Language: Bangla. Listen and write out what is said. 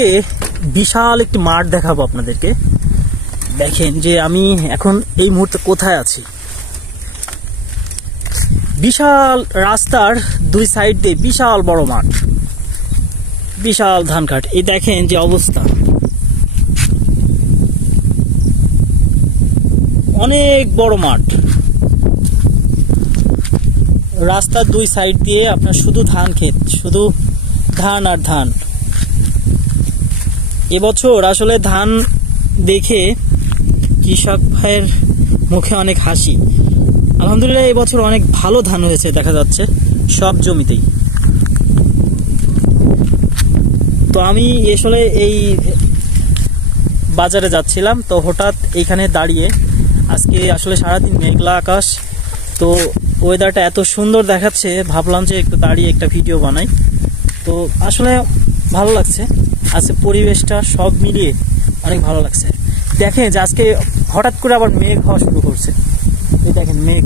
কে বিশাল একটি মাঠ দেখাবো আপনাদেরকে। দেখেন যে আমি এখন এই মুহূর্তে কোথায় আছি। বিশাল রাস্তার দুই সাইড দিয়ে বিশাল বড় মাঠ, বিশাল ধান কাট। এই দেখেন যে অবস্থা, অনেক বড় মাঠ। রাস্তার দুই সাইড দিয়ে আপনার শুধু ধান ক্ষেত, শুধু ধান আর ধান। এবছর আসলে ধান দেখে কৃষক ভাইয়ের মুখে অনেক হাসি। আলহামদুলিল্লাহ এবছর অনেক ভালো ধান হয়েছে দেখা যাচ্ছে সব জমিতেই। তো আমি আসলে এই বাজারে যাচ্ছিলাম, তো হঠাৎ এইখানে দাঁড়িয়ে, আজকে আসলে সারাদিন মেঘলা আকাশ, তো ওয়েদারটা এত সুন্দর দেখাচ্ছে, ভাবলাম যে একটু দাঁড়িয়ে একটা ভিডিও বানাই। তো আসলে ভালো লাগছে, আজকে পরিবেশটা সব মিলিয়ে অনেক ভালো লাগছে। দেখেন যে আজকে হঠাৎ করে আবার মেঘ হওয়া শুরু করছে। এই দেখেন মেঘ।